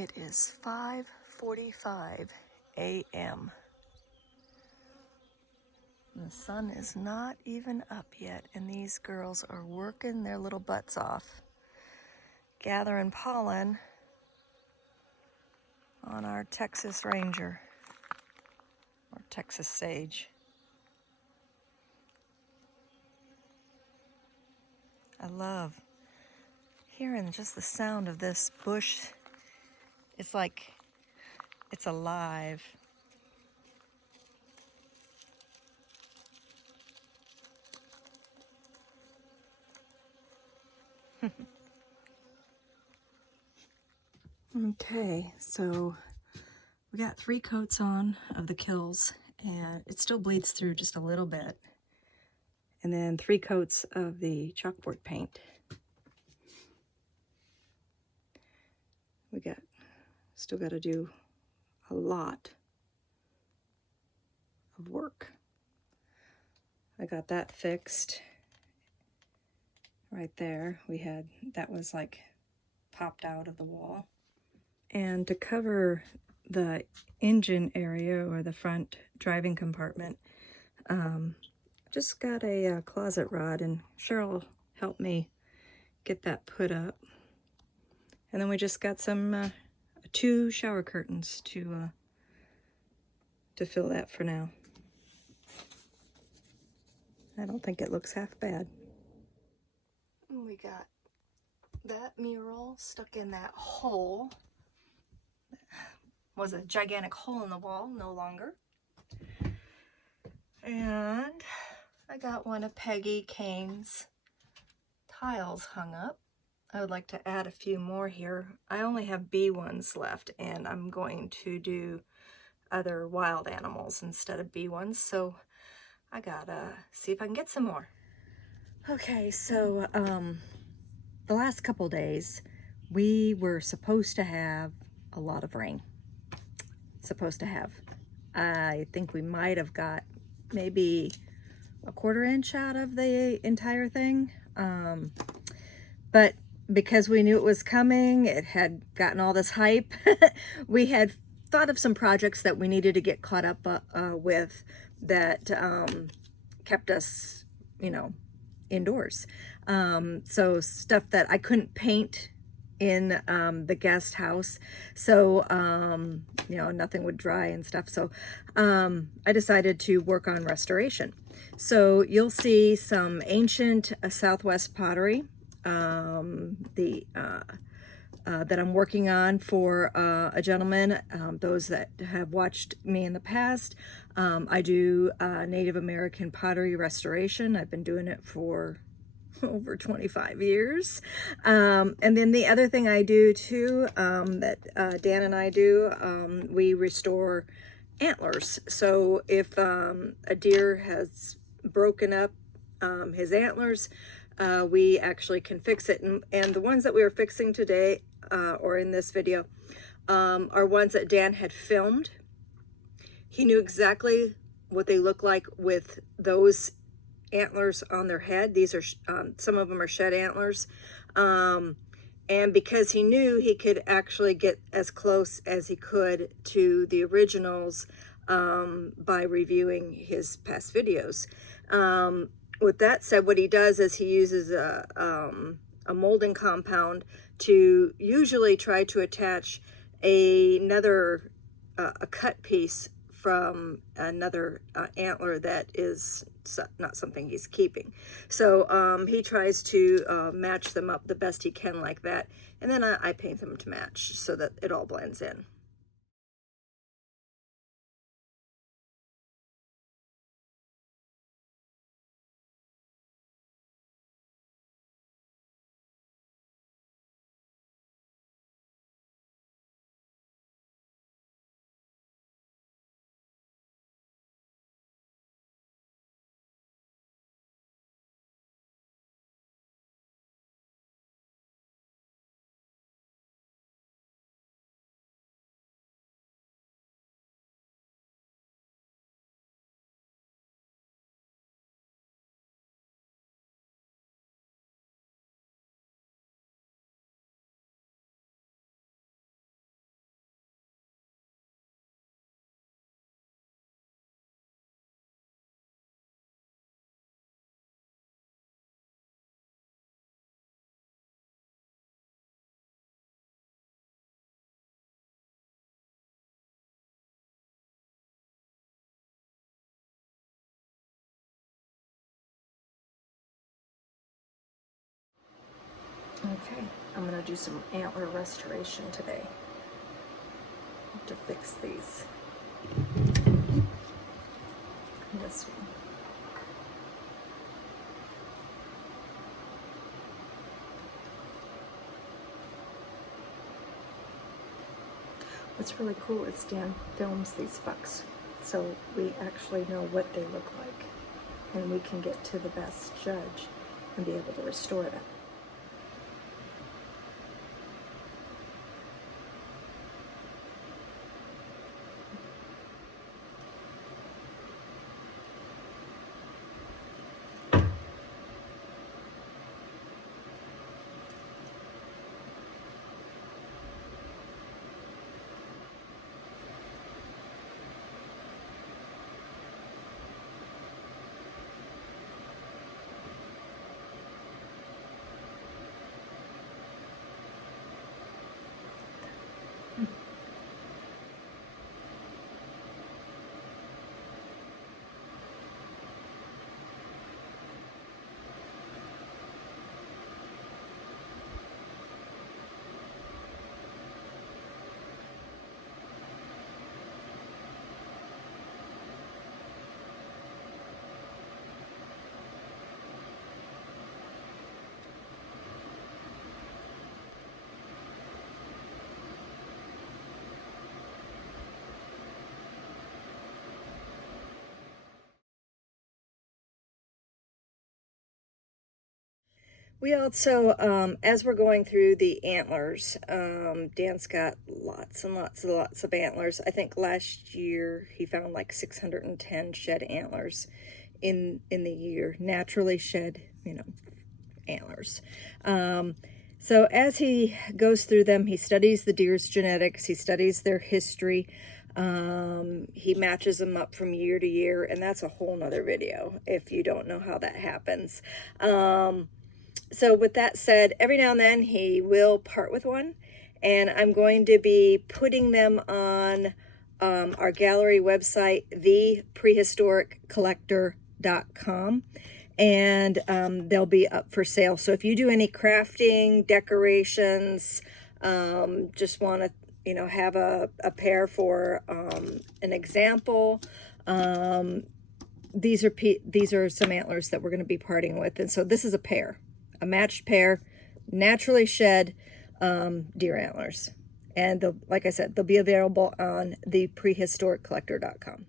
It is 5:45 a.m. The sun is not even up yet, and these girls are working their little butts off, gathering pollen on our Texas Ranger, or Texas sage. I love hearing just the sound of this bush. It's like it's alive. Okay, so we got 3 coats on of the Kills, and it still bleeds through just a little bit. And then 3 coats of the chalkboard paint. We still got to do a lot of work. I got that fixed right there. That was like popped out of the wall. And to cover the engine area, or the front driving compartment, just got a closet rod, and Cheryl helped me get that put up. And then we just got some 2 shower curtains to fill that for now. I don't think it looks half bad. We got that mural stuck in that hole. Was a gigantic hole in the wall, no longer. And I got one of Peggy Kane's tiles hung up. I would like to add a few more here. I only have bee ones left, and I'm going to do other wild animals instead of bee ones, so I gotta see if I can get some more. Okay, so the last couple days we were supposed to have a lot of rain. I think we might have got maybe a 1/4 inch out of the entire thing, but because we knew it was coming, it had gotten all this hype, we had thought of some projects that we needed to get caught up with that kept us, indoors. So stuff that I couldn't paint in the guest house, so nothing would dry and stuff. So I decided to work on restoration. So you'll see some ancient Southwest pottery that I'm working on for a gentleman. Those that have watched me in the past, I do Native American pottery restoration. I've been doing it for over 25 years. And then the other thing I do too, that Dan and I do, we restore antlers. So if a deer has broken up his antlers, we actually can fix it. And the ones that we are fixing today, or in this video, are ones that Dan had filmed. He knew exactly what they look like with those antlers on their head. These are some of them are shed antlers, and because he knew he could actually get as close as he could to the originals by reviewing his past videos. With that said, what he does is he uses a molding compound to usually try to attach another a cut piece from another antler that is not something he's keeping. So he tries to match them up the best he can like that, and then I paint them to match so that it all blends in. Okay, I'm gonna do some antler restoration today to fix these. This one. What's really cool is Dan films these bucks, so we actually know what they look like, and we can get to the best judge and be able to restore them. We also, as we're going through the antlers, Dan's got lots and lots and lots of antlers. I think last year he found like 610 shed antlers in the year, naturally shed, antlers. So as he goes through them, he studies the deer's genetics, he studies their history, he matches them up from year to year, and that's a whole nother video if you don't know how that happens. So with that said, every now and then he will part with one, and I'm going to be putting them on our gallery website, theprehistoriccollector.com, and they'll be up for sale. So if you do any crafting, decorations, just want to have a pair for an example, these are some antlers that we're going to be parting with. And so this is a pair, a matched pair, naturally shed deer antlers. And like I said, they'll be available on theprehistoriccollector.com.